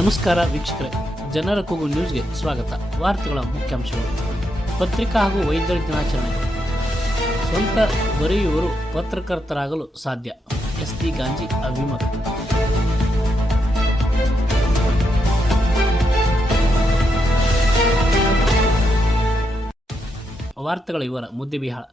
ನಮಸ್ಕಾರ ವೀಕ್ಷಕರೇ, ಜನರ ಕೂಗು ನ್ಯೂಸ್ಗೆ ಸ್ವಾಗತ. ವಾರ್ತೆಗಳ ಮುಖ್ಯಾಂಶಗಳು. ಪತ್ರಿಕಾ ಹಾಗೂ ವೈದ್ಯರ ದಿನಾಚರಣೆ. ಸ್ವಂತ ಬರೆಯುವವರು ಪತ್ರಕರ್ತರಾಗಲು ಸಾಧ್ಯ. ಎಸ್.ಡಿ. ಗಾಂಜಿ ಅಭಿಮತ. ವಾರ್ತೆಗಳ ವಿವರ. ಮುದ್ದೆಬಿಹಾಳ.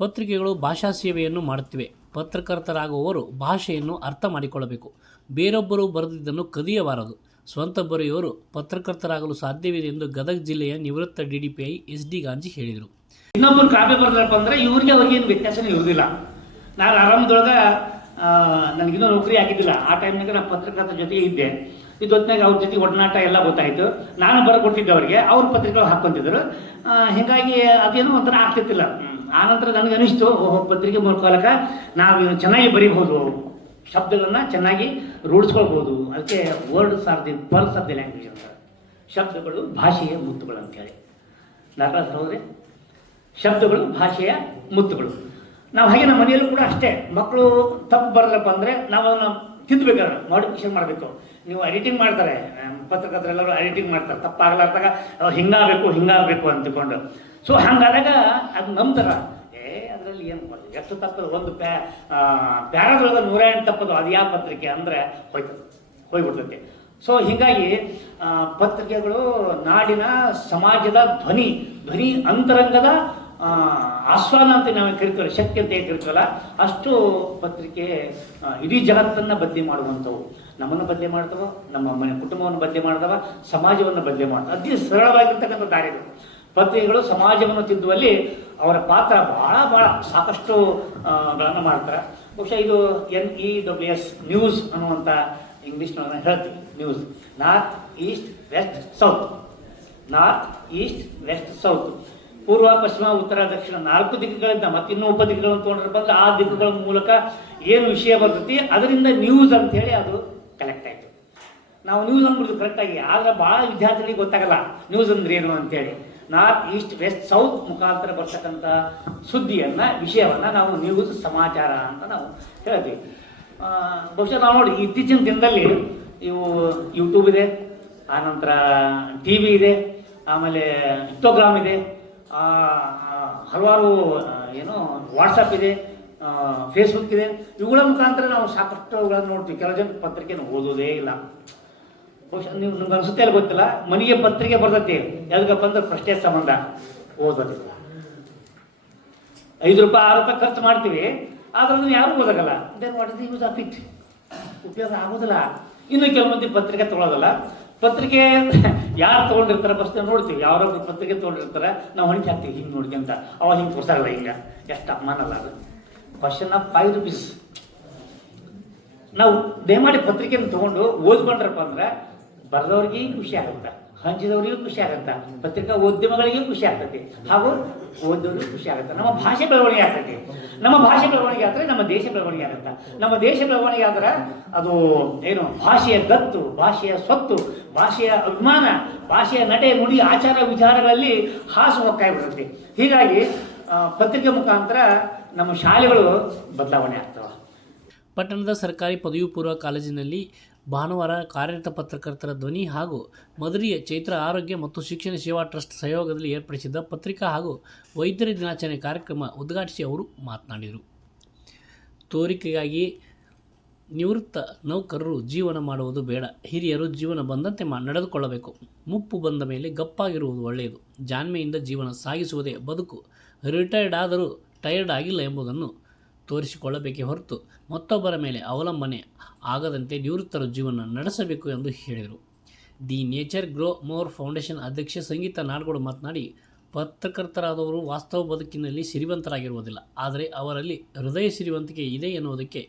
ಪತ್ರಿಕೆಗಳು ಭಾಷಾ ಸೇವೆಯನ್ನು ಮಾಡುತ್ತಿವೆ. ಪತ್ರಕರ್ತರಾಗುವವರು ಭಾಷೆಯನ್ನು ಅರ್ಥ ಮಾಡಿಕೊಳ್ಳಬೇಕು. ಬೇರೊಬ್ಬರು ಬರೆದಿದ್ದನ್ನು ಕದಿಯಬಾರದು. ಸ್ವಂತ ಬರೆಯುವವರು ಪತ್ರಕರ್ತರಾಗಲು ಸಾಧ್ಯವಿದೆ ಎಂದು ಗದಗ ಜಿಲ್ಲೆಯ ನಿವೃತ್ತ ಡಿಡಿಪಿಐ ಎಸ್.ಡಿ. ಗಾಂಜಿ ಹೇಳಿದರು. ಇನ್ನೊಬ್ಬರು ಕಾಪಿ ಬರ್ದಾರಪ್ಪ ಅಂದ್ರೆ ಅವ್ರಿಗೇನು ವ್ಯತ್ಯಾಸನೇ ಇರುವುದಿಲ್ಲ. ನಾನು ಆರಾಮದೊಳಗೆ ನನಗಿನ್ನೂ ನೌಕರಿ ಆಗಿದ್ದಿಲ್ಲ. ಆ ಟೈಮ್ನಾಗ ನಾನು ಪತ್ರಕರ್ತರ ಜೊತೆಗೆ ಇದ್ದೆ. ಇದು ಹೊತ್ತಿನಾಗ ಅವ್ರ ಜೊತೆ ಒಡನಾಟ ಎಲ್ಲ ಗೊತ್ತಾಯಿತು. ನಾನು ಬರ್ಕೊಡ್ತಿದ್ದೆ ಅವರಿಗೆ, ಅವ್ರ ಪತ್ರಿಕೆಗಳು ಹಾಕ್ಕೊಂತಿದ್ರು. ಹೀಗಾಗಿ ಅದೇನೋ ಒಂಥರ ಆಗ್ತಿರ್ತಿಲ್ಲ. ಆನಂತರ ನನಗೆ ಅನಿಸ್ತು, ಪತ್ರಿಕೆ ಮೂಲಕ ನಾವು ಚೆನ್ನಾಗಿ ಬರೀಬಹುದು, ಶಬ್ದಗಳನ್ನ ಚೆನ್ನಾಗಿ ರೂಢಿಸ್ಕೊಳ್ಬೋದು. ಅದಕ್ಕೆ words R the pulse of the language ಅಂತ. ಶಬ್ದಗಳು ಭಾಷೆಯ ಮುತ್ತುಗಳು ಅಂತೇಳಿ ನಾಗರಾಜ್ ಹೋದ್ರೆ, ಶಬ್ದಗಳು ಭಾಷೆಯ ಮುತ್ತುಗಳು. ನಾವು ಹಾಗೆ ನಮ್ಮ ಮನೆಯಲ್ಲೂ ಕೂಡ ಅಷ್ಟೇ. ಮಕ್ಕಳು ತಪ್ಪು ಬರಲಪ್ಪ ಅಂದರೆ ನಾವು ಅದನ್ನು ತಿದ್ದಬೇಕಾದ್ರೆ ಮಾಡಿಫಿಕೇಶನ್ ಮಾಡಬೇಕು. ನೀವು ಎಡಿಟಿಂಗ್ ಮಾಡ್ತಾರೆ, ಪತ್ರಕರ್ತರೆಲ್ಲರೂ ಎಡಿಟಿಂಗ್ ಮಾಡ್ತಾರೆ. ತಪ್ಪಾಗಲಾರ್ದಾಗ ಹಿಂಗಾಗಬೇಕು ಅಂತಿಕೊಂಡು. ಸೊ ಹಂಗಾದಾಗ ಅದು ನಂಬ್ತಾರ, ಅದರಲ್ಲಿ ಏನು ಎಷ್ಟು ತಪ್ಪದು, ಒಂದು ಪ್ಯಾರಾದೊಳಗೆ 108 ತಪ್ಪದು, ಅದು ಯಾವ ಪತ್ರಿಕೆ ಅಂದರೆ ಹೋಗ್ಬಿಡ್ತೈತೆ. ಸೊ ಹೀಗಾಗಿ ಪತ್ರಿಕೆಗಳು ನಾಡಿನ ಸಮಾಜದ ಧ್ವನಿ ಅಂತರಂಗದ ಆಸ್ವಾದ ಅಂತ ನಾವು ಕರಿತೀವಲ್ಲ, ಶಕ್ತಿ ಅಂತ ಕರಿತೀವಲ್ಲ, ಅಷ್ಟು ಪತ್ರಿಕೆ ಇಡೀ ಜಗತ್ತನ್ನು ಬದಲಿ ಮಾಡುವಂಥವು. ನಮ್ಮನ್ನು ಬದಲಿ ಮಾಡ್ತವ, ನಮ್ಮ ಮನೆ ಕುಟುಂಬವನ್ನು ಬದಲಿ ಮಾಡ್ತವ, ಸಮಾಜವನ್ನು ಬದಲಿ ಮಾಡ್ತವೆ. ಅತಿ ಸರಳವಾಗಿರ್ತಕ್ಕಂಥ ದಾರಿಗಳು. ಪತ್ರಿಕೆಗಳು ಸಮಾಜವನ್ನು ತಿದ್ದುವಲ್ಲಿ ಅವರ ಪಾತ್ರ ಬಹಳ ಸಾಕಷ್ಟು ಗಳನ್ನು ಮಾಡ್ತಾರೆ. ಬಹುಶಃ ಇದು NEWS ನ್ಯೂಸ್ ಅನ್ನುವಂಥ ಇಂಗ್ಲೀಷ್ನೊಳಗೆ ಹೇಳ್ತೀವಿ. News north east west south, north east west south, ಪೂರ್ವ ಪಶ್ಚಿಮ ಉತ್ತರ ದಕ್ಷಿಣ 4 ದಿಕ್ಕುಗಳಿಂದ ಮತ್ತೆ ಇನ್ನೂ ಉಪದಿಕ್ಕುಗಳನ್ನು ತೊಗೊಂಡ್ರೆ ಬಂದು ಆ ದಿಕ್ಕುಗಳ ಮೂಲಕ ಏನು ವಿಷಯ ಬರ್ತೈತಿ ಅದರಿಂದ ನ್ಯೂಸ್ ಅಂತ ಹೇಳಿ ಅದು ಕಲೆಕ್ಟ್ ಆಯಿತು. ನಾವು ನ್ಯೂಸ್ ಅಂದ್ಬಿಡ್ದು ಕರೆಕ್ಟಾಗಿ, ಆದ್ರೆ ಭಾಳ ವಿದ್ಯಾರ್ಥಿಗಳಿಗೆ ಗೊತ್ತಾಗಲ್ಲ ನ್ಯೂಸ್ ಅಂದ್ರೆ ಏನು ಅಂತೇಳಿ. ನಾರ್ತ್ ಈಸ್ಟ್ ವೆಸ್ಟ್ ಸೌತ್ ಮುಖಾಂತರ ಬರ್ತಕ್ಕಂಥ ಸುದ್ದಿಯನ್ನು, ವಿಷಯವನ್ನು ನಾವು ನ್ಯೂಸ್, ಸಮಾಚಾರ ಅಂತ ನಾವು ಹೇಳ್ತೀವಿ. ಬಹುಶಃ ನಾವು ನೋಡಿ ಇತ್ತೀಚಿನ ದಿನದಲ್ಲಿ ಯೂಟ್ಯೂಬ್ ಇದೆ, ಆನಂತರ TV ಇದೆ, ಆಮೇಲೆ ಇನ್ಸ್ಟಾಗ್ರಾಮ್ ಇದೆ, ಹಲವಾರು ವಾಟ್ಸಪ್ ಇದೆ, ಫೇಸ್ಬುಕ್ ಇದೆ. ಇವುಗಳ ಮುಖಾಂತರ ನಾವು ಸಾಕಷ್ಟು ಅವುಗಳನ್ನು ನೋಡ್ತೀವಿ. ಕೆಲವು ಜನ ಪತ್ರಿಕೆಯನ್ನು ಓದೋದೇ ಇಲ್ಲ. ಬಹುಶಃ ನಿಮ್ಗೆ ಅನಿಸುತ್ತೆ ಇಲ್ಲ ಗೊತ್ತಿಲ್ಲ, ಮನೆಗೆ ಪತ್ರಿಕೆ ಬರ್ತೈತಿ. ಎದಕ್ಕಪ್ಪ ಅಂದ್ರೆ ಪ್ರಶ್ನೆ ಸಂಬಂಧ ಓದೋದಿಲ್ಲ. 5 ರೂಪಾಯಿ 6 ರೂಪಾಯಿ ಖರ್ಚು ಮಾಡ್ತೀವಿ, ಆದ್ರೆ ಅದನ್ನು ಯಾರು ಓದಾಗಲ್ಲ. Then what is the use of it? ಉಪಯೋಗ ಆಗೋದಿಲ್ಲ. ಇನ್ನು ಕೆಲವು ಮಂದಿ ಪತ್ರಿಕೆ ತೊಗೊಳೋದಲ್ಲ. ಪತ್ರಿಕೆ ಯಾರು ತೊಗೊಂಡಿರ್ತಾರೆ ಫಸ್ಟ್ ನೋಡ್ತೀವಿ. ಯಾರೋ ಪತ್ರಿಕೆ ತೊಗೊಂಡಿರ್ತಾರೆ, ನಾವು ಹೊಣಿಕೆ ಹಾಕ್ತೀವಿ ಹಿಂಗೆ ನೋಡ್ಕೊಂತ. ಅವ ಹಿಂಗೆ ತೋರ್ಸಾಗಲ್ಲ, ಹಿಂಗೆ ಎಷ್ಟು ಅಪಮಾನ ಅಲ್ಲ ಅದು. Question of 5 rupees. ನಾವು ದಯಮಾಡಿ ಪತ್ರಿಕೆಯನ್ನು ತೊಗೊಂಡು ಓದ್ಕೊಂಡ್ರಪ್ಪ ಅಂದ್ರೆ ಬರೆದವ್ರಿಗೆ ಖುಷಿ ಆಗುತ್ತೆ, ಹಂಚಿದವ್ರಿಗೂ ಖುಷಿ ಆಗುತ್ತೆ, ಪತ್ರಿಕಾ ಉದ್ಯಮಗಳಿಗೂ ಖುಷಿ ಆಗ್ತೈತಿ, ಹಾಗೂ ಓದೋರಿಗೂ ಖುಷಿ ಆಗುತ್ತೆ. ನಮ್ಮ ಭಾಷೆ ಬೆಳವಣಿಗೆ ಆಗ್ತೈತಿ. ನಮ್ಮ ಭಾಷೆ ಬೆಳವಣಿಗೆ ಆದರೆ ನಮ್ಮ ದೇಶ ಬೆಳವಣಿಗೆ ಆಗುತ್ತೆ. ನಮ್ಮ ದೇಶ ಬೆಳವಣಿಗೆ ಆದ್ರೆ ಅದು ಭಾಷೆಯ ಗತ್ತು, ಭಾಷೆಯ ಸ್ವತ್ತು, ಭಾಷೆಯ ಅಭಿಮಾನ, ಭಾಷೆಯ ನಡೆ ನುಡಿ ಆಚಾರ ವಿಚಾರಗಳಲ್ಲಿ ಹಾಸು ಹೊಕ್ಕಾಗ್ಬಿಡುತ್ತೆ. ಹೀಗಾಗಿ ಪತ್ರಿಕೆ ಮುಖಾಂತರ ನಮ್ಮ ಶಾಲೆಗಳು ಬದಲಾವಣೆ ಆಗ್ತವೆ. ಪಟ್ಟಣದ ಸರ್ಕಾರಿ ಪದವಿ ಪೂರ್ವ ಕಾಲೇಜಿನಲ್ಲಿ ಭಾನುವಾರ ಕಾರ್ಯರತ ಪತ್ರಕರ್ತರ ಧ್ವನಿ ಹಾಗೂ ಮದರಿಯ ಚೈತ್ರ ಆರೋಗ್ಯ ಮತ್ತು ಶಿಕ್ಷಣ ಸೇವಾ ಟ್ರಸ್ಟ್ ಸಹಯೋಗದಲ್ಲಿ ಏರ್ಪಡಿಸಿದ್ದ ಪತ್ರಿಕಾ ಹಾಗೂ ವೈದ್ಯರ ದಿನಾಚರಣೆ ಕಾರ್ಯಕ್ರಮ ಉದ್ಘಾಟಿಸಿ ಅವರು ಮಾತನಾಡಿದರು. ತೋರಿಕೆಗಾಗಿ ನಿವೃತ್ತ ನೌಕರರು ಜೀವನ ಮಾಡುವುದು ಬೇಡ. ಹಿರಿಯರು ಜೀವನ ಬಂದಂತೆ ನಡೆದುಕೊಳ್ಳಬೇಕು. ಮುಪ್ಪು ಬಂದ ಮೇಲೆ ಗಪ್ಪಾಗಿರುವುದು ಒಳ್ಳೆಯದು. ಜಾಣ್ಮೆಯಿಂದ ಜೀವನ ಸಾಗಿಸುವುದೇ ಬದುಕು. ರಿಟೈರ್ಡ್ ಆದರೂ ಟೈರ್ಡ್ ಆಗಿಲ್ಲ ಎಂಬುದನ್ನು ತೋರಿಸಿಕೊಳ್ಳಬೇಕೇ ಹೊರತು ಮತ್ತೊಬ್ಬರ ಮೇಲೆ ಅವಲಂಬನೆ ಆಗದಂತೆ ನಿವೃತ್ತರು ಜೀವನ ನಡೆಸಬೇಕು ಎಂದು ಹೇಳಿದರು. The nature grow more foundation ಅಧ್ಯಕ್ಷೆ ಸಂಗೀತ ನಾಡಗೋಡು ಮಾತನಾಡಿ, ಪತ್ರಕರ್ತರಾದವರು ವಾಸ್ತವ ಬದುಕಿನಲ್ಲಿ ಸಿರಿವಂತರಾಗಿರುವುದಿಲ್ಲ, ಆದರೆ ಅವರಲ್ಲಿ ಹೃದಯ ಸಿರಿವಂತಿಕೆ ಇದೆ ಎನ್ನುವುದಕ್ಕೆ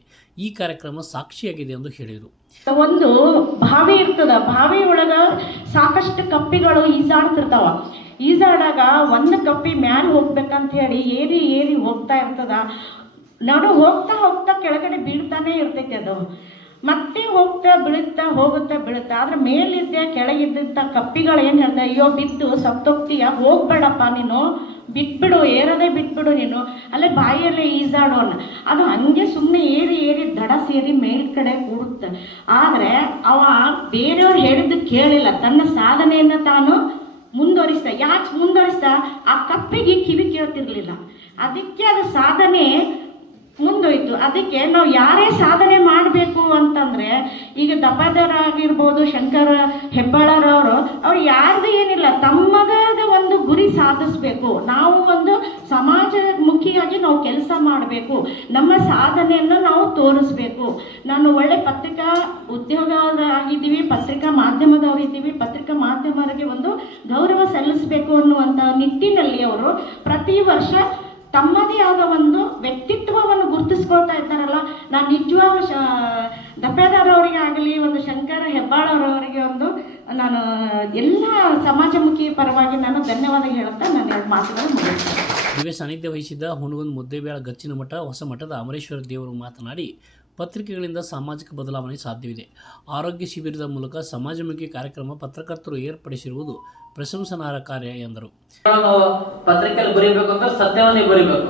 ಈ ಕಾರ್ಯಕ್ರಮ ಸಾಕ್ಷಿಯಾಗಿದೆ ಎಂದು ಹೇಳಿದರು. ಒಂದು ಬಾವಿ ಇರ್ತದ, ಬಾವಿ ಒಳಗ ಸಾಕಷ್ಟು ಕಪ್ಪಿಗಳು ಈಜಾಡ್ತಿರ್ತಾವ. ಈಜಾಡಾಗ ಒಂದು ಕಪ್ಪಿ ಮ್ಯಾಲೆ ಹೋಗ್ಬೇಕಂತ ಹೇಳಿ ಏರಿ ಹೋಗ್ತಾ ಇರ್ತದ. ನಾನು ಹೋಗ್ತಾ ಕೆಳಗಡೆ ಬೀಳ್ತಾನೆ ಇರ್ತೈತಿ. ಅದು ಮತ್ತೆ ಹೋಗ್ತಾ ಬೀಳುತ್ತಾ ಆದ್ರೆ ಮೇಲಿದ್ದೆ ಕೆಳಗಿದ್ದಂಥ ಕಪ್ಪಿಗಳು ಏನು ಹೇಳ್ದೆ, ಅಯ್ಯೋ ಬಿದ್ದು ಸತ್ತೋಗ್ತೀಯ, ಹೋಗ್ಬೇಡಪ್ಪ ನೀನು, ಬಿಟ್ಬಿಡು, ಏರದೇ ಬಿಟ್ಬಿಡು ನೀನು, ಅಲ್ಲೇ ಬಾಯಲ್ಲೇ ಈಜಾಡು ಅನ್ನ. ಅದು ಹಂಗೆ ಸುಮ್ಮನೆ ಏರಿ ಏರಿ ದಡ ಸೇರಿ ಮೇಲ್ ಕಡೆ ಕೂಡುತ್ತೆ. ಆದರೆ ಅವ ಬೇರೆಯವ್ರು ಹೇಳಿದ್ದು ಕೇಳಿಲ್ಲ, ತನ್ನ ಸಾಧನೆಯನ್ನು ತಾನು ಮುಂದುವರಿಸ್ದ. ಯಾಕೆ ಮುಂದುವರಿಸ್ದ? ಆ ಕಪ್ಪಿಗೆ ಕಿವಿ ಕೇಳ್ತಿರ್ಲಿಲ್ಲ, ಅದಕ್ಕೆ ಅದು ಸಾಧನೆ ಮುಂದೋಯ್ತು. ಅದಕ್ಕೆ ನಾವು ಯಾರೇ ಸಾಧನೆ ಮಾಡಬೇಕು ಅಂತಂದರೆ, ಈಗ ದಪಾದರ ಆಗಿರ್ಬೋದು, ಶಂಕರ ಹೆಬ್ಬಾಳರವರು, ಅವ್ರು ಯಾರ್ದು ಏನಿಲ್ಲ, ತಮ್ಮದೇ ಒಂದು ಗುರಿ ಸಾಧಿಸ್ಬೇಕು. ನಾವು ಒಂದು ಸಮಾಜಮುಖಿಯಾಗಿ ನಾವು ಕೆಲಸ ಮಾಡಬೇಕು, ನಮ್ಮ ಸಾಧನೆಯನ್ನು ನಾವು ತೋರಿಸ್ಬೇಕು. ನಾನು ಒಳ್ಳೆ ಪತ್ರಿಕಾ ಉದ್ಯೋಗವಾಗಿದ್ದೀವಿ, ಪತ್ರಿಕಾ ಮಾಧ್ಯಮದವರಿದ್ದೀವಿ, ಪತ್ರಿಕಾ ಮಾಧ್ಯಮರಿಗೆ ಒಂದು ಗೌರವ ಸಲ್ಲಿಸಬೇಕು ಅನ್ನುವಂಥ ನಿಟ್ಟಿನಲ್ಲಿ ಅವರು ಪ್ರತಿ ವರ್ಷ ತಮ್ಮದೇ ಆದ ಒಂದು ವ್ಯಕ್ತಿತ್ವವನ್ನು ಗುರುತಿಸ್ಕೊಳ್ತಾ ಇದ್ದಾರಲ್ಲ. ನಾನು ನಿಜವಾದ ದಪ್ಪೇದಾರವರಿಗೆ ಆಗಲಿ, ಒಂದು ಶಂಕರ ಹೆಬ್ಬಾಳರವರಿಗೆ ಒಂದು ನಾನು ಎಲ್ಲ ಸಮಾಜಮುಖಿ ಪರವಾಗಿ ನಾನು ಧನ್ಯವಾದ ಹೇಳುತ್ತಾ ನಾನು ಎರಡು ಮಾತುಗಳನ್ನು ಮುಗಿಸ್ತೇನೆ. ದಿವ್ಯ ಸಾನ್ನಿಧ್ಯ ವಹಿಸಿದ ಹುಣಗುಂದ ಮುದ್ದೇಬೇಳ ಗಚ್ಚಿನ ಮಠ ಹೊಸ ಮಠದ ಅಮರೇಶ್ವರ ದೇವರು ಮಾತನಾಡಿ, ಪತ್ರಿಕೆಗಳಿಂದ ಸಾಮಾಜಿಕ ಬದಲಾವಣೆ ಸಾಧ್ಯವಿದೆ. ಆರೋಗ್ಯ ಶಿಬಿರದ ಮೂಲಕ ಸಮಾಜಮುಖಿ ಕಾರ್ಯಕ್ರಮ ಪತ್ರಕರ್ತರು ಏರ್ಪಡಿಸಿರುವುದು ಪ್ರಶಂಸನಾರ್ಹ ಕಾರ್ಯ ಎಂದರು. ಪತ್ರಿಕೆಯಲ್ಲಿ ಬರೀಬೇಕು ಅಂದ್ರೆ ಸತ್ಯವನ್ನೇ ಬರೀಬೇಕು.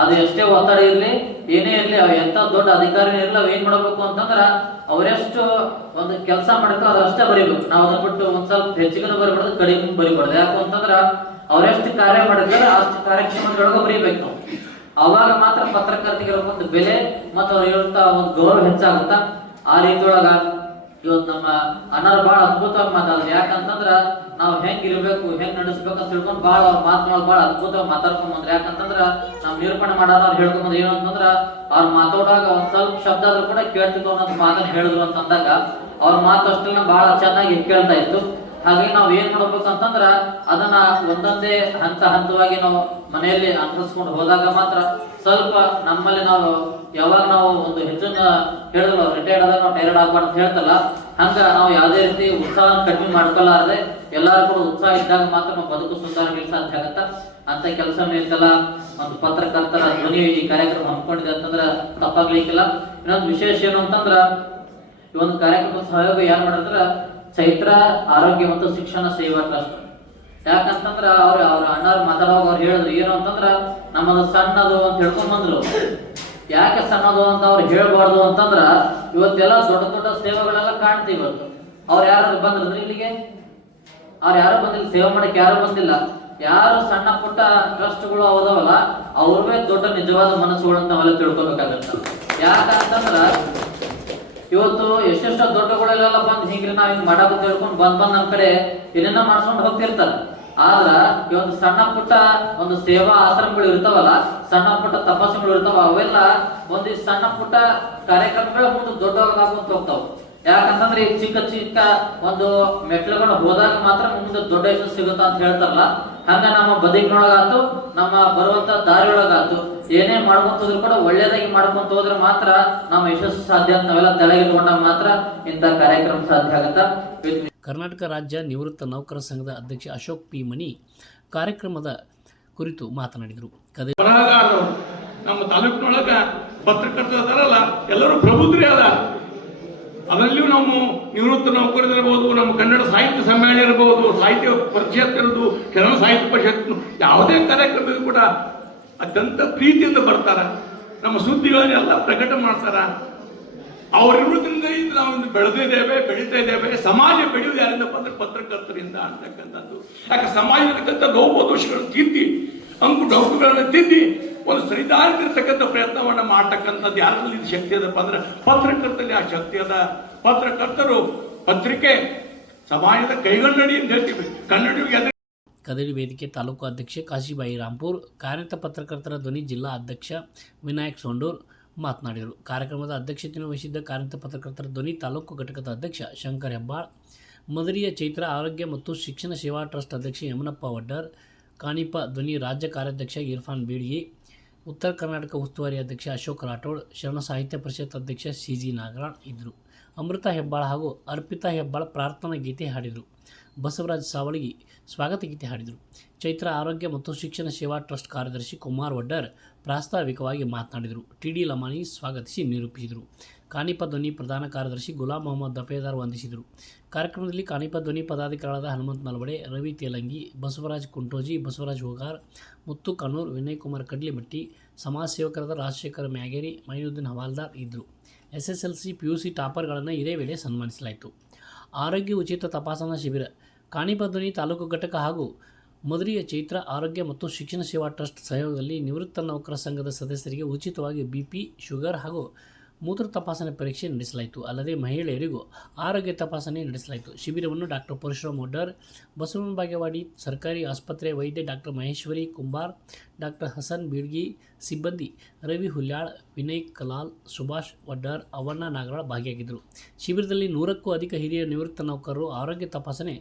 ಅದು ಎಷ್ಟೇ ಒತ್ತಡ ಇರಲಿ, ಏನೇ ಇರಲಿ, ಎಂತ ದೊಡ್ಡ ಅಧಿಕಾರಿ ಇರಲಿ, ಅವ್ ಏನ್ ಮಾಡಬೇಕು ಅಂತಂದ್ರ ಅವರೆಷ್ಟು ಒಂದು ಕೆಲಸ ಮಾಡಿರ್ತಾರ ಅದಷ್ಟೇ ಬರೀಬೇಕು. ನಾವು ಅದನ್ನ ಬಿಟ್ಟು ಒಂದ್ ಸ್ವಲ್ಪ ಹೆಚ್ಚಿಗೆ ಬರಿಬಾರ್ದು, ಕಡಿಮೆ ಬರಿಬಾರ್ದು. ಯಾಕೆ ಅಂತಂದ್ರ ಅವರೆಷ್ಟು ಕಾರ್ಯ ಮಾಡಿರ್ತಾರೆ ಅಷ್ಟು ಕಾರ್ಯಕ್ಷಮತೆಯೊಳಗೆ ಬರೀಬೇಕು ನಾವು. ಅವಾಗ ಮಾತ್ರ ಪತ್ರಕರ್ತಿಗೆ ಒಂದು ಬೆಲೆ ಮತ್ತು ಅವ್ರು ಇರುವಂತ ಒಂದು ಗೌರವ ಹೆಚ್ಚಾಗುತ್ತಾ. ಆ ರೀತಿಯೊಳಗ ಇವತ್ತು ನಮ್ಮ ಅಣ್ಣಾರು ಬಹಳ ಅದ್ಭುತವಾಗಿ ಮಾತಾಡಿದ್ರು. ಯಾಕಂತಂದ್ರ ನಾವು ಹೆಂಗ್ ಇರ್ಬೇಕು, ಹೆಂಗ್ ನಡೆಸ್ಬೇಕು ಅಂತ ತಿಳ್ಕೊಂಡು ಬಹಳ ಅವ್ರ ಮಾತುಗಳು ಬಹಳ ಅದ್ಭುತವಾಗಿ ಮಾತಾಡ್ಕೊಂಡ್ ಬಂದ್ರೆ. ಯಾಕಂತಂದ್ರ ನಾವ್ ನಿರೂಪಣೆ ಮಾಡೋರು ಅವ್ರು ಹೇಳ್ಕೊಂಡ್ ಏನು ಅಂತಂದ್ರ, ಅವ್ರ ಮಾತಾಡುವಾಗ ಒಂದ್ ಸ್ವಲ್ಪ ಶಬ್ದ ಆದ್ರೂ ಕೂಡ ಕೇಳ್ತಿದ್ವು ಅನ್ನೋದು ಮಾತನ್ನ ಹೇಳಿದ್ರು ಅಂತಂದಾಗ ಅವ್ರ ಮಾತು ಅಷ್ಟೆಲ್ಲ ಬಹಳ ಚೆನ್ನಾಗಿ ಕೇಳ್ತಾ ಇತ್ತು. ಹಾಗಾಗಿ ನಾವು ಏನ್ ಮಾಡ್ಬೇಕು ಅಂತಂದ್ರ ಅದನ್ನ ಒಂದೊಂದೇ ಹಂತವಾಗಿ ನಾವು ಮನೆಯಲ್ಲಿ ಅನುಸರಿಸ್ಕೊಂಡು ಹೋದಾಗ ಮಾತ್ರ ಸ್ವಲ್ಪ ನಮ್ಮಲ್ಲಿ ನಾವು ಯಾವಾಗ ನಾವು ಒಂದು ಹೆಚ್ಚನ್ನ ಹೇಳಿದ್ರಲ್ಲ, ರಿಟೈರ್ಡ್ ಆದಾಗ ನಾವು ಟೈರ್ಡ್ ಆಗ್ಬಾರ್ದು ಅಂತ ಹೇಳ್ತಲ್ಲ, ಹಂಗ ನಾವು ಯಾವುದೇ ರೀತಿ ಉತ್ಸಾಹ ಕಡಿಮೆ ಮಾಡ್ಕೊಳ್ಳಾರದೆ ಎಲ್ಲಾರು ಕೂಡ ಉತ್ಸಾಹ ಇದ್ದಾಗ ಮಾತ್ರ ನಾವು ಬದುಕು ಸುಂದರವಾಗಿ ಸಾಧ್ಯ ಆಗತ್ತ. ಅಂತ ಕೆಲಸ ಇರ್ತಲ್ಲ. ಒಂದು ಪತ್ರಕರ್ತರ ಧ್ವನಿ ಈ ಕಾರ್ಯಕ್ರಮ ಹಮ್ಮಿಕೊಂಡಿದೆ ಅಂತಂದ್ರ ತಪ್ಪಾಗ್ಲಿಕ್ಕಿಲ್ಲ. ಇನ್ನೊಂದು ವಿಶೇಷ ಏನು ಅಂತಂದ್ರ, ಈ ಒಂದು ಕಾರ್ಯಕ್ರಮದ ಸಹಯೋಗ ಯಾರು ಮಾಡಿದ್ರ ಚೈತ್ರ ಆರೋಗ್ಯ ಮತ್ತು ಶಿಕ್ಷಣ ಸೇವಾ ಟ್ರಸ್ಟ್. ಯಾಕಂತಂದ್ರ ಅವ್ರ ಅಣ್ಣಾರು ಮಾತಾಡುವಾಗ ಅವ್ರು ಹೇಳಿದ್ರು ಏನು ಅಂತಂದ್ರ, ನಮ್ಮದು ಸಣ್ಣದು ಅಂತ ಹೇಳ್ಕೊಂಡ್ ಬಂದ್ರು. ಯಾಕೆ ಸಣ್ಣದು ಅಂತ ಅವ್ರು ಹೇಳ್ಬಾರ್ದು ಅಂತಂದ್ರ, ಇವತ್ತೆಲ್ಲ ದೊಡ್ಡ ದೊಡ್ಡ ಸೇವೆಗಳೆಲ್ಲ ಕಾಣ್ತೀವಿ. ಇವತ್ತು ಅವ್ರು ಯಾರು ಬಂದ್ರಂದ್ರೆ ಇಲ್ಲಿಗೆ, ಅವ್ರು ಯಾರು ಬಂದಿಲ್ಲ, ಸೇವೆ ಮಾಡಕ್ಕೆ ಯಾರು ಬಂದಿಲ್ಲ. ಯಾರು ಸಣ್ಣ ಪುಟ್ಟ ಟ್ರಸ್ಟ್ಗಳು ಅವದವಲ್ಲ, ಅವ್ರವೇ ದೊಡ್ಡ ನಿಜವಾದ ಮನಸ್ಸುಗಳು ಅಂತ ನಾವೆಲ್ಲ ತಿಳ್ಕೊಬೇಕಾಗತ್ತ. ಯಾಕಂತಂದ್ರ ಇವತ್ತು ಎಷ್ಟೆಷ್ಟೋ ದೊಡ್ಡಗಳೆಲ್ಲ ಬಂದ್ ಹಿಂಗ್ರಿ ನಾವ್ ಹಿಂಗ್ ಮಾಡಾಕ ತಿಳ್ಕೊಂಡು ಬಂದ್ ನಮ್ಮ ಕಡೆ ಏನೇನ ಮಾಡ್ಸ್ಕೊಂಡು ಹೋಗ್ತಿರ್ತಾರ. ಆದ್ರ ಇವತ್ತು ಸಣ್ಣ ಪುಟ್ಟ ಒಂದು ಸೇವಾ ಆಶ್ರಮಗಳು ಇರ್ತಾವಲ್ಲ, ಸಣ್ಣ ಪುಟ್ಟ ತಪಾಸಣೆಗಳು ಇರ್ತಾವ, ಅವೆಲ್ಲ ಒಂದಿಷ್ಟು ಸಣ್ಣ ಪುಟ್ಟ ಕಾರ್ಯಕ್ರಮಗಳ ಮುಂದೆ ದೊಡ್ಡವಾಗುವಂತ ಹೋಗ್ತಾವ. ಯಾಕಂತಂದ್ರೆ ಈ ಚಿಕ್ಕ ಚಿಕ್ಕ ಒಂದು ಮೆಟ್ಲುಗಳನ್ನ ಹೋದಾಗ ಮಾತ್ರ ಮುಂದೆ ದೊಡ್ಡ ಯಶಸ್ಸು ಸಿಗುತ್ತಾ ಅಂತ ಹೇಳ್ತಾರಲ್ಲ, ಹಂಗ ನಮ್ಮ ಬದುಕಿನೊಳಗಾತು, ನಮ್ಮ ಬರುವಂತ ದಾರಿಯೊಳಗಾತು ಏನೇ ಮಾಡ್ಕೊಂತೋದ್ರು ಕೂಡ ಒಳ್ಳೇದಾಗಿ ಮಾಡ್ಕೊಂತ ಹೋದ್ರೆ ಮಾತ್ರ ನಮ್ಮ ಯಶಸ್ಸು ಸಾಧ್ಯ ಅಂತ ನಾವೆಲ್ಲ ತಲೆಗಿಟ್ಕೊಂಡಾಗ ಮಾತ್ರ ಇಂಥ ಕಾರ್ಯಕ್ರಮ ಸಾಧ್ಯ ಆಗತ್ತಾ. ಕರ್ನಾಟಕ ರಾಜ್ಯ ನಿವೃತ್ತ ನೌಕರ ಸಂಘದ ಅಧ್ಯಕ್ಷ ಅಶೋಕ್ ಪಿ ಮನಿ ಕಾರ್ಯಕ್ರಮದ ಕುರಿತು ಮಾತನಾಡಿದರು. ಬರಹಗಾರರು ನಮ್ಮ ತಾಲೂಕಿನೊಳಗ ಪತ್ರಕರ್ತರಲ್ಲ, ಎಲ್ಲರೂ ಪ್ರಬುದ್ಧರೇ ಅದ. ಅದರಲ್ಲಿಯೂ ನಾವು ನಿವೃತ್ತ ನೌಕರರಿರ್ಬೋದು, ನಮ್ಮ ಕನ್ನಡ ಸಾಹಿತ್ಯ ಸಮ್ಮೇಳನ ಇರಬಹುದು, ಸಾಹಿತ್ಯ ಪರಿಷತ್ ಇರೋದು, ಕೆಲವು ಸಾಹಿತ್ಯ ಪರಿಷತ್, ಯಾವುದೇ ಕಾರ್ಯಕ್ರಮದಲ್ಲಿ ಕೂಡ ಅತ್ಯಂತ ಪ್ರೀತಿಯಿಂದ ಬರ್ತಾರ. ನಮ್ಮ ಸುದ್ದಿಗಳನ್ನೆಲ್ಲ ಪ್ರಕಟ ಮಾಡ್ತಾರ. ಅವರಿರೋದ್ರಿಂದ ನಾವು ಬೆಳೆದಿದ್ದೇವೆ, ಬೆಳೀತಾ ಇದ್ದೇವೆ. ಸಮಾಜ ಬೆಳೆಯುವುದು ಯಾರಿಂದಪ್ಪ ಅಂದ್ರೆ ಪತ್ರಕರ್ತರಿಂದ ಅಂತಕ್ಕಂಥದ್ದು. ಯಾಕೆ ಸಮಾಜದಕ್ಕಂಥ ಲೋಪದೋಷಗಳನ್ನು ತಿದ್ದಿ, ಅಂಕು ಡೌಕುಗಳನ್ನು ತಿದ್ದಿ ಒಂದು ಸರಿದಾರಿರ್ತಕ್ಕಂಥ ಪ್ರಯತ್ನವನ್ನ ಮಾಡ್ತಕ್ಕಂಥದ್ದು ಯಾರಲ್ಲಿ ಶಕ್ತಿ ಅದಪ್ಪ ಅಂದ್ರೆ ಪತ್ರಕರ್ತರಲ್ಲಿ ಆ ಶಕ್ತಿ ಅದ. ಪತ್ರಕರ್ತರು ಪತ್ರಿಕೆ ಸಮಾಜದ ಕೈಗನ್ನಡಿ ಅಂತ ಹೇಳ್ತೀವಿ. ಕನ್ನಡಿಗೆ ಕದರಿ ವೇದಿಕೆ ತಾಲೂಕು ಅಧ್ಯಕ್ಷೆ ಕಾಶಿಬಾಯಿ ರಾಂಪುರ್, ಕಾರ್ಯನಿರತ ಪತ್ರಕರ್ತರ ಧ್ವನಿ ಜಿಲ್ಲಾ ಅಧ್ಯಕ್ಷ ವಿನಾಯಕ್ ಸೊಂಡೂರ್ ಮಾತನಾಡಿದರು. ಕಾರ್ಯಕ್ರಮದ ಅಧ್ಯಕ್ಷತೆಯನ್ನು ವಹಿಸಿದ್ದ ಕಾರ್ಯನಿರತ ಪತ್ರಕರ್ತರ ಧ್ವನಿ ತಾಲೂಕು ಘಟಕದ ಅಧ್ಯಕ್ಷ ಶಂಕರ್ ಹೆಬ್ಬಾಳ್, ಮದರಿಯ ಚೈತ್ರ ಆರೋಗ್ಯ ಮತ್ತು ಶಿಕ್ಷಣ ಸೇವಾ ಟ್ರಸ್ಟ್ ಅಧ್ಯಕ್ಷ ಯಮನಪ್ಪ ವಡ್ಡರ್, ಕಾಣಿಪ ಧ್ವನಿ ರಾಜ್ಯ ಕಾರ್ಯಾಧ್ಯಕ್ಷ ಇರ್ಫಾನ್ ಬೀಡಿಗೆ, ಉತ್ತರ ಕರ್ನಾಟಕ ಉಸ್ತುವಾರಿ ಅಧ್ಯಕ್ಷ ಅಶೋಕ್ ರಾಠೋಡ್, ಶರಣ ಸಾಹಿತ್ಯ ಪರಿಷತ್ ಅಧ್ಯಕ್ಷ ಸಿ ಜಿ ನಾಗರಾಳ್ ಇದ್ದರು. ಅಮೃತ ಹೆಬ್ಬಾಳ್ ಹಾಗೂ ಅರ್ಪಿತಾ ಹೆಬ್ಬಾಳ್ ಪ್ರಾರ್ಥನಾ ಗೀತೆ ಹಾಡಿದರು. ಬಸವರಾಜ್ ಸಾವಳಗಿ ಸ್ವಾಗತ ಗೀತೆ ಹಾಡಿದರು. ಚೈತ್ರ ಆರೋಗ್ಯ ಮತ್ತು ಶಿಕ್ಷಣ ಸೇವಾ ಟ್ರಸ್ಟ್ ಕಾರ್ಯದರ್ಶಿ ಕುಮಾರ್ ವಡ್ಡರ್ ಪ್ರಾಸ್ತಾವಿಕವಾಗಿ ಮಾತನಾಡಿದರು. ಟಿ.ಡಿ. ಲಮಾಣಿ ಸ್ವಾಗತಿಸಿ ನಿರೂಪಿಸಿದರು. ಕಾನಿಪ ಧ್ವನಿ ಪ್ರಧಾನ ಕಾರ್ಯದರ್ಶಿ ಗುಲಾಂ ಮೊಹಮ್ಮದ್ ದಫೇದಾರ್ ವಂದಿಸಿದರು. ಕಾರ್ಯಕ್ರಮದಲ್ಲಿ ಕಾನಿಪ ಧ್ವನಿ ಪದಾಧಿಕಾರಿಗಳಾದ ಹನುಮಂತ್ ನಲ್ವಡೆ, ರವಿ ತೇಲಂಗಿ, ಬಸವರಾಜ್ ಕುಂಟೋಜಿ, ಬಸವರಾಜ್ ಹೋಗಾರ್, ಮುತ್ತು ಕಣ್ಣೂರ್, ವಿನಯ್ ಕುಮಾರ್ ಕಡ್ಲಿಮಟ್ಟಿ, ಸಮಾಜ ಸೇವಕರಾದ ರಾಜಶೇಖರ್ ಮ್ಯಾಗೇರಿ, ಮೈನುದ್ದೀನ್ ಹವಾಲ್ದಾರ್ ಇದ್ದರು. SSLC, PUC ಟಾಪರ್ಗಳನ್ನು ಇದೇ ವೇಳೆ ಸನ್ಮಾನಿಸಲಾಯಿತು. ಆರೋಗ್ಯ ಉಚಿತ ತಪಾಸಣಾ ಶಿಬಿರ ಕಾನಿಪ ಧ್ವನಿ ತಾಲೂಕು ಘಟಕ ಹಾಗೂ ಮಧುರಿಯ ಚೈತ್ರ ಆರೋಗ್ಯ ಮತ್ತು ಶಿಕ್ಷಣ ಸೇವಾ ಟ್ರಸ್ಟ್ ಸಹಯೋಗದಲ್ಲಿ ನಿವೃತ್ತ ನೌಕರ ಸಂಘದ ಸದಸ್ಯರಿಗೆ ಉಚಿತವಾಗಿ BP, ಶುಗರ್ ಹಾಗೂ ಮೂತ್ರ ತಪಾಸಣೆ ಪರೀಕ್ಷೆ ನಡೆಸಲಾಯಿತು. ಅಲ್ಲದೆ ಮಹಿಳೆಯರಿಗೂ ಆರೋಗ್ಯ ತಪಾಸಣೆ ನಡೆಸಲಾಯಿತು. ಶಿಬಿರವನ್ನು ಡಾಕ್ಟರ್ ಪರಶುರಾಮ್ ವಡ್ಡರ್, ಬಸವನ ಬಾಗೇವಾಡಿ ಸರ್ಕಾರಿ ಆಸ್ಪತ್ರೆ ವೈದ್ಯ ಡಾಕ್ಟರ್ ಮಹೇಶ್ವರಿ ಕುಂಬಾರ್, ಡಾಕ್ಟರ್ ಹಸನ್ ಬೀಡ್ಗಿ, ಸಿಬ್ಬಂದಿ ರವಿ ಹುಲ್ಯಾಳ್, ವಿನಯ್ ಕಲಾಲ್, ಸುಭಾಷ್ ವಡ್ಡರ್, ಅವಣ್ಣ ನಾಗರಾಳ್ ಭಾಗಿಯಾಗಿದ್ದರು. ಶಿಬಿರದಲ್ಲಿ 100ಕ್ಕೂ ಅಧಿಕ ಹಿರಿಯ ನಿವೃತ್ತ ನೌಕರರು ಆರೋಗ್ಯ ತಪಾಸಣೆ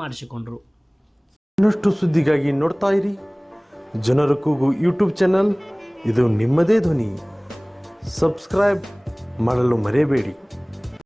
ಮಾಡಿಸಿಕೊಂಡರು. ಇನ್ನಷ್ಟು ಸುದ್ದಿಗಾಗಿ ನೋಡ್ತಾ ಇರಿ ಜನರ ಕೂಗು ಯೂಟ್ಯೂಬ್ ಚಾನಲ್. ಇದು ನಿಮ್ಮದೇ ಧ್ವನಿ. ಸಬ್ಸ್ಕ್ರೈಬ್ ಮಾಡಲು ಮರೆಯಬೇಡಿ.